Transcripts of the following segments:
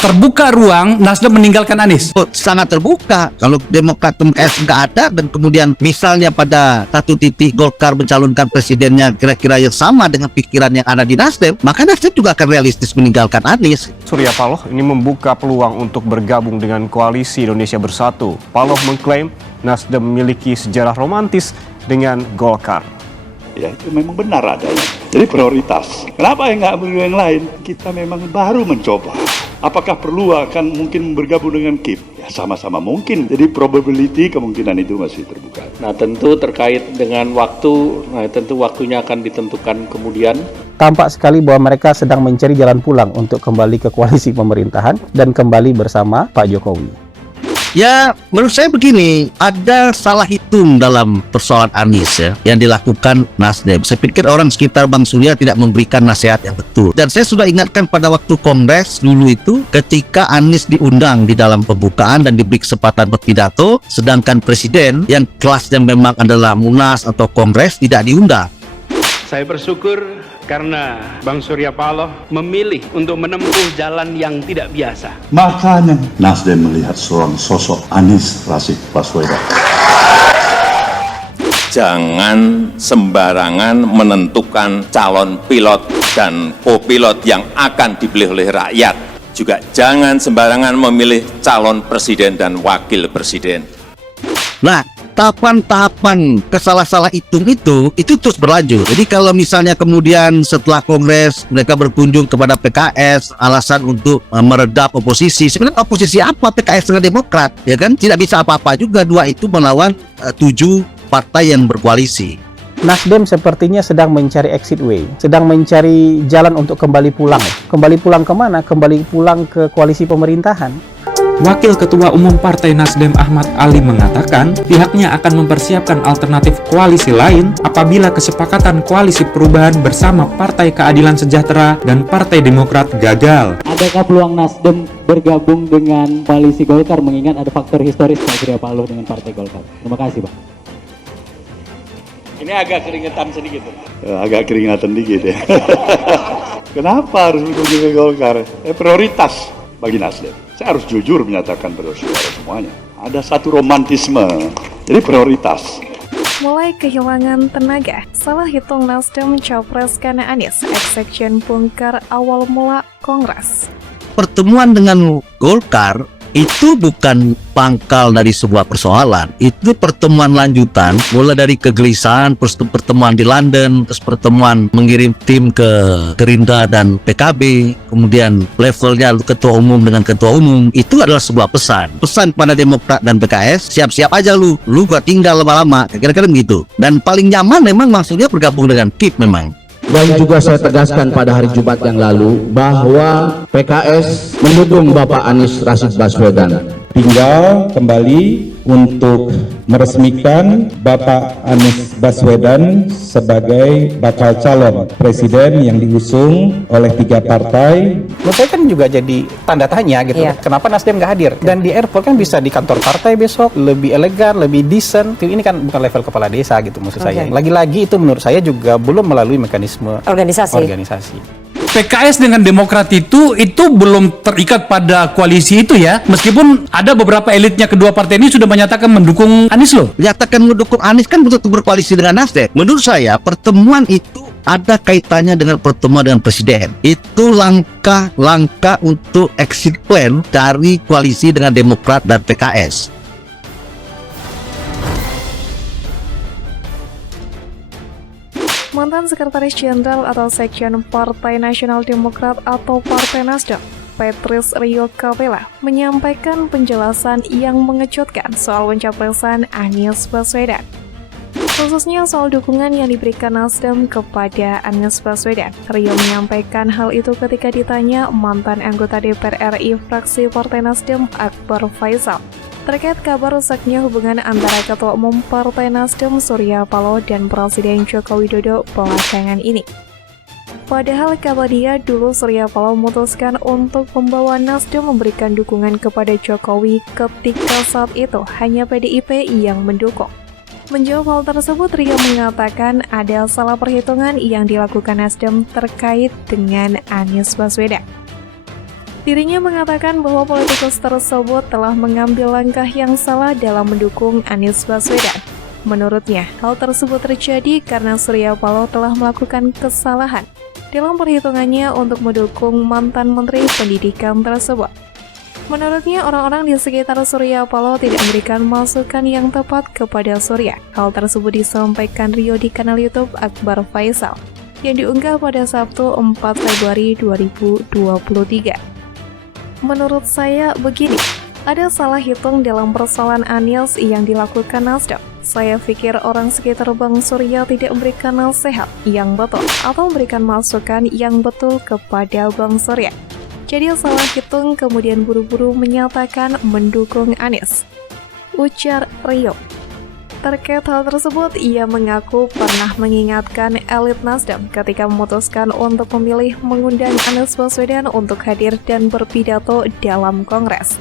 terbuka ruang Nasdem meninggalkan Anies? Oh, sangat terbuka. Kalau Demokrat PKS nggak ada dan kemudian misalnya pada satu titik Golkar mencalonkan presidennya kira-kira yang sama dengan pikiran yang ada di Nasdem, maka Nasdem juga akan realistis meninggalkan Anies. Surya Paloh ini membuka peluang untuk bergabung dengan Koalisi Indonesia Bersatu. Paloh mengklaim Nasdem memiliki sejarah romantis dengan Golkar. Ya, itu memang benar adanya. Jadi prioritas. Kenapa nggak ambil yang lain? Kita memang baru mencoba. Apakah perlu akan mungkin bergabung dengan KIP? Ya sama-sama mungkin. Jadi probability kemungkinan itu masih terbuka. Nah tentu terkait dengan waktu, tentu waktunya akan ditentukan kemudian. Tampak sekali bahwa mereka sedang mencari jalan pulang untuk kembali ke koalisi pemerintahan dan kembali bersama Pak Jokowi. Ya, menurut saya begini, ada salah hitung dalam persoalan Anies ya, yang dilakukan Nasdem. Saya pikir orang sekitar Bang Surya tidak memberikan nasihat yang betul. Dan saya sudah ingatkan pada waktu Kongres dulu itu, ketika Anies diundang di dalam pembukaan dan diberi kesempatan berpidato, sedangkan Presiden yang kelasnya memang adalah Munas atau Kongres tidak diundang. Saya bersyukur karena Bang Surya Paloh memilih untuk menempuh jalan yang tidak biasa. Makanya Nasdem melihat seorang sosok Anies Rashid Baswedan. Jangan sembarangan menentukan calon pilot dan co-pilot yang akan dipilih oleh rakyat. Juga jangan sembarangan memilih calon presiden dan wakil presiden. Nah, tahapan-tahapan kesalah-salah hitung itu terus berlanjut. Jadi kalau misalnya kemudian setelah Kongres mereka berkunjung kepada PKS alasan untuk meredam oposisi, sebenarnya oposisi apa PKS dengan Demokrat, ya kan? Tidak bisa apa-apa juga dua itu melawan 7 partai yang berkoalisi. Nasdem sepertinya sedang mencari exit way, sedang mencari jalan untuk kembali pulang. Kembali pulang kemana? Kembali pulang ke koalisi pemerintahan. Wakil Ketua Umum Partai Nasdem Ahmad Ali mengatakan pihaknya akan mempersiapkan alternatif koalisi lain apabila kesepakatan koalisi perubahan bersama Partai Keadilan Sejahtera dan Partai Demokrat gagal. Adakah peluang Nasdem bergabung dengan koalisi Golkar mengingat ada faktor historis Pak Surya Paloh dengan Partai Golkar? Terima kasih Pak. Ini agak keringetan sedikit. Agak keringatan dikit ya. Kenapa harus berkunjung ke Golkar? Prioritas bagi Nasdem. Saya harus jujur menyatakan pada saudara semuanya. Ada satu romantisme, jadi prioritas. Mulai kehilangan tenaga, salah hitung Nasdem capreskan Anies, ex-sekjen bongkar awal mula Kongres. Pertemuan dengan Golkar itu bukan pangkal dari sebuah persoalan, itu pertemuan lanjutan mulai dari kegelisahan, pertemuan di London, terus pertemuan mengirim tim ke Gerindra dan PKB, kemudian levelnya ketua umum dengan ketua umum, itu adalah sebuah pesan pada Demokrat dan PKS, siap-siap aja lu gua tinggal lama-lama, kira-kira begitu. Dan paling nyaman memang maksudnya bergabung dengan KIP memang. Dan juga saya tegaskan pada hari Jumat yang lalu bahwa PKS mendukung Bapak Anies Rashid Baswedan. Tinggal kembali untuk meresmikan Bapak Anies Baswedan sebagai bakal calon presiden yang diusung oleh 3 partai. Menurut saya kan juga jadi tanda tanya gitu. Kenapa Nasdem nggak hadir? Dan di airport kan bisa di kantor partai besok, lebih elegan, lebih decent. Ini kan bukan level kepala desa gitu maksud saya. Lagi-lagi itu menurut saya juga belum melalui mekanisme organisasi. PKS dengan Demokrat itu belum terikat pada koalisi itu ya. Meskipun ada beberapa elitnya kedua partai ini sudah menyatakan mendukung Anies loh. Menyatakan mendukung Anies kan untuk berkoalisi dengan Nasdem. Menurut saya pertemuan itu ada kaitannya dengan pertemuan dengan Presiden. Itu langkah untuk exit plan dari koalisi dengan Demokrat dan PKS. Mantan Sekretaris Jenderal atau Sekjen Partai Nasional Demokrat atau Partai Nasdem, Patrice Rio Capella, menyampaikan penjelasan yang mengejutkan soal pencapresan Anies Baswedan. Khususnya soal dukungan yang diberikan Nasdem kepada Anies Baswedan. Rio menyampaikan hal itu ketika ditanya mantan anggota DPR RI fraksi Partai Nasdem Akbar Faisal terkait kabar rusaknya hubungan antara Ketua Umum Partai Nasdem Surya Paloh dan Presiden Joko Widodo belakangan ini. Padahal kata dia, dulu Surya Paloh memutuskan untuk membawa Nasdem memberikan dukungan kepada Jokowi ketika saat itu hanya PDIP yang mendukung. Menjawab hal tersebut, Rio mengatakan ada salah perhitungan yang dilakukan Nasdem terkait dengan Anies Baswedan. Dirinya mengatakan bahwa politikus tersebut telah mengambil langkah yang salah dalam mendukung Anies Baswedan. Menurutnya, hal tersebut terjadi karena Surya Paloh telah melakukan kesalahan dalam perhitungannya untuk mendukung mantan Menteri Pendidikan tersebut. Menurutnya, orang-orang di sekitar Surya Paloh tidak memberikan masukan yang tepat kepada Surya. Hal tersebut disampaikan Rio di kanal YouTube Akbar Faisal yang diunggah pada Sabtu 4 Februari 2023. Menurut saya begini, ada salah hitung dalam persoalan Anies yang dilakukan Nasdem. Saya pikir orang sekitar Bang Surya tidak memberikan nasihat yang betul atau memberikan masukan yang betul kepada Bang Surya. Jadi salah hitung kemudian buru-buru menyatakan mendukung Anies, ujar Rio. Terkait hal tersebut, ia mengaku pernah mengingatkan elit Nasdem ketika memutuskan untuk memilih mengundang Anies Baswedan untuk hadir dan berpidato dalam Kongres.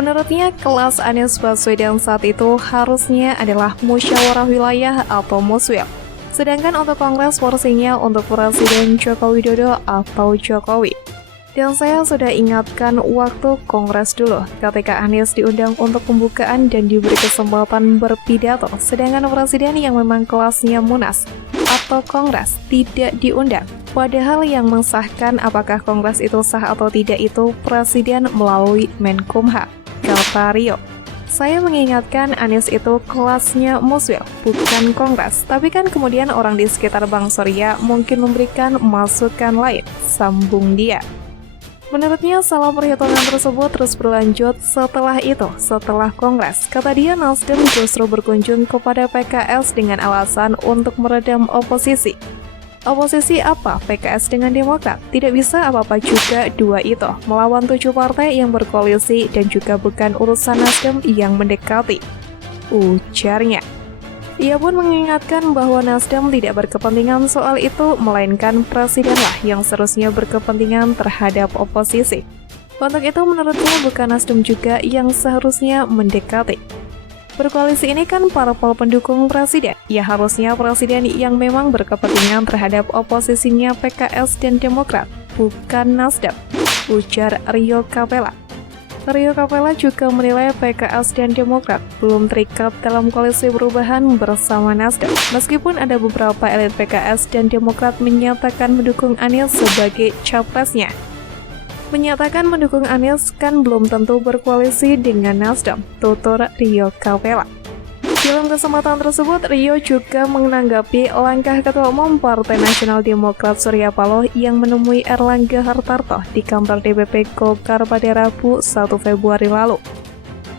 Menurutnya, kelas Anies Baswedan saat itu harusnya adalah musyawarah wilayah atau muswil. Sedangkan untuk Kongres porsinya untuk Presiden Joko Widodo atau Jokowi. Dan saya sudah ingatkan waktu Kongres dulu, ketika Anies diundang untuk pembukaan dan diberi kesempatan berpidato, sedangkan Presiden yang memang kelasnya Munas atau Kongres tidak diundang. Padahal yang mensahkan apakah Kongres itu sah atau tidak itu Presiden melalui Menkumham, kata Rio. Saya mengingatkan Anies itu kelasnya muswil, bukan Kongres. Tapi kan kemudian orang di sekitar Bang Surya mungkin memberikan masukan lain, sambung dia. Menurutnya, salah perhitungan tersebut terus berlanjut setelah Kongres. Kata dia, Nasdem justru berkunjung kepada PKS dengan alasan untuk meredam oposisi. Oposisi apa? PKS dengan Demokrat? Tidak bisa apa-apa juga dua itu, melawan 7 partai yang berkoalisi dan juga bukan urusan Nasdem yang mendekati, ujarnya. Ia pun mengingatkan bahwa Nasdem tidak berkepentingan soal itu, melainkan Presidenlah yang seharusnya berkepentingan terhadap oposisi. Untuk itu menurutnya bukan Nasdem juga yang seharusnya mendekati. Berkoalisi ini kan parpol pendukung Presiden, ya harusnya Presiden yang memang berkepentingan terhadap oposisinya PKS dan Demokrat, bukan Nasdem, ujar Rio Capella. Rio Capella juga menilai PKS dan Demokrat belum terikat dalam koalisi perubahan bersama Nasdem. Meskipun ada beberapa elit PKS dan Demokrat menyatakan mendukung Anies sebagai capresnya. Menyatakan mendukung Anies kan belum tentu berkoalisi dengan Nasdem, tutur Rio Capella. Dalam kesempatan tersebut, Rio juga menanggapi langkah Ketua Umum Partai Nasional Demokrat Surya Paloh yang menemui Erlangga Hartarto di kantor DPP Golkar pada Rabu 1 Februari lalu.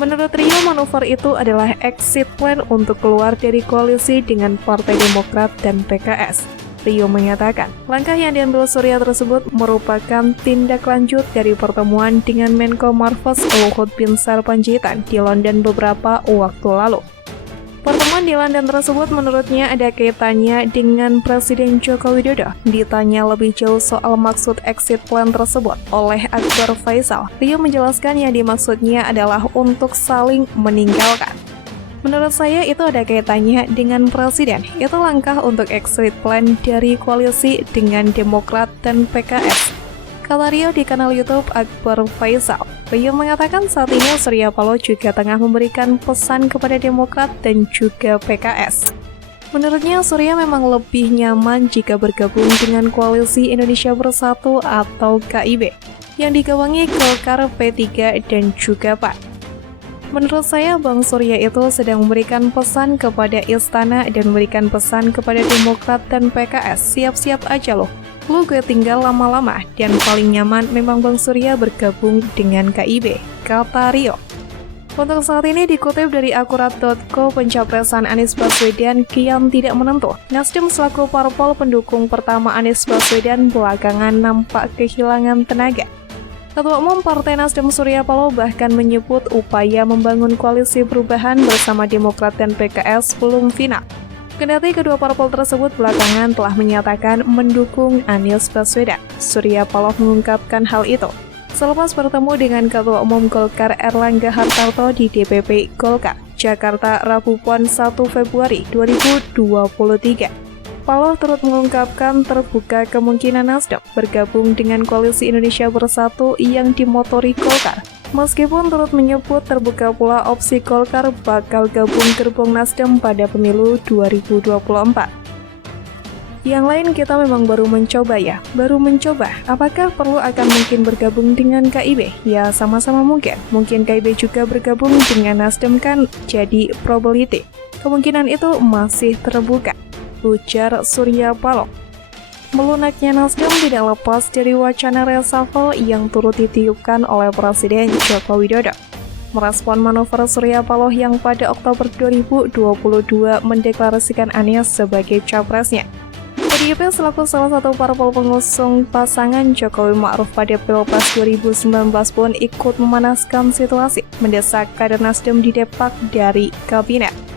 Menurut Rio, manuver itu adalah exit plan untuk keluar dari koalisi dengan Partai Demokrat dan PKS. Rio mengatakan, langkah yang diambil Surya tersebut merupakan tindak lanjut dari pertemuan dengan Menko Marves Luhut Binsar Panjaitan di London beberapa waktu lalu. Pertemuan di London tersebut menurutnya ada kaitannya dengan Presiden Joko Widodo. Ditanya lebih jauh soal maksud exit plan tersebut oleh Akbar Faisal, Rio menjelaskan yang dimaksudnya adalah untuk saling meninggalkan. Menurut saya itu ada kaitannya dengan Presiden. Itu langkah untuk exit plan dari koalisi dengan Demokrat dan PKS, kata Rio di kanal YouTube Akbar Faisal. Rio mengatakan saat ini Surya Paloh juga tengah memberikan pesan kepada Demokrat dan juga PKS. Menurutnya Surya memang lebih nyaman jika bergabung dengan Koalisi Indonesia Bersatu atau KIB yang digawangi Golkar, P3 dan juga PAN. Menurut saya Bang Surya itu sedang memberikan pesan kepada Istana dan memberikan pesan kepada Demokrat dan PKS, siap-siap aja loh. Lu gue tinggal lama-lama dan paling nyaman memang Bang Surya bergabung dengan KIB, kata Rio. Untuk saat ini dikutip dari akurat.co, pencapresan Anies Baswedan kian tidak menentu. Nasdem selaku parpol pendukung pertama Anies Baswedan belakangan nampak kehilangan tenaga. Ketua Umum Partai Nasdem Surya Paloh bahkan menyebut upaya membangun koalisi perubahan bersama Demokrat dan PKS belum final. Kendati kedua parpol tersebut belakangan telah menyatakan mendukung Anies Baswedan. Surya Paloh mengungkapkan hal itu selepas bertemu dengan Ketua Umum Golkar Erlangga Hartarto di DPP Golkar, Jakarta, Rabu Pon 1 Februari 2023. Paloh turut mengungkapkan terbuka kemungkinan Nasdem bergabung dengan Koalisi Indonesia Bersatu yang dimotori Golkar. Meskipun turut menyebut terbuka pula opsi Golkar bakal gabung gerbong Nasdem pada pemilu 2024. Yang lain kita memang baru mencoba ya, Apakah perlu akan mungkin bergabung dengan KIB? Ya sama-sama mungkin. Mungkin KIB juga bergabung dengan Nasdem kan jadi probability. Kemungkinan itu masih terbuka, ujar Surya Paloh. Melunaknya Nasdem tidak lepas dari wacana reshuffle yang turut ditiupkan oleh Presiden Joko Widodo. Merespon manuver Surya Paloh yang pada Oktober 2022 mendeklarasikan Anies sebagai capresnya. PDIP selaku salah satu parpol pengusung pasangan Jokowi Ma'ruf pada Pilpres 2019 pun ikut memanaskan situasi, mendesak kader Nasdem didepak dari kabinet.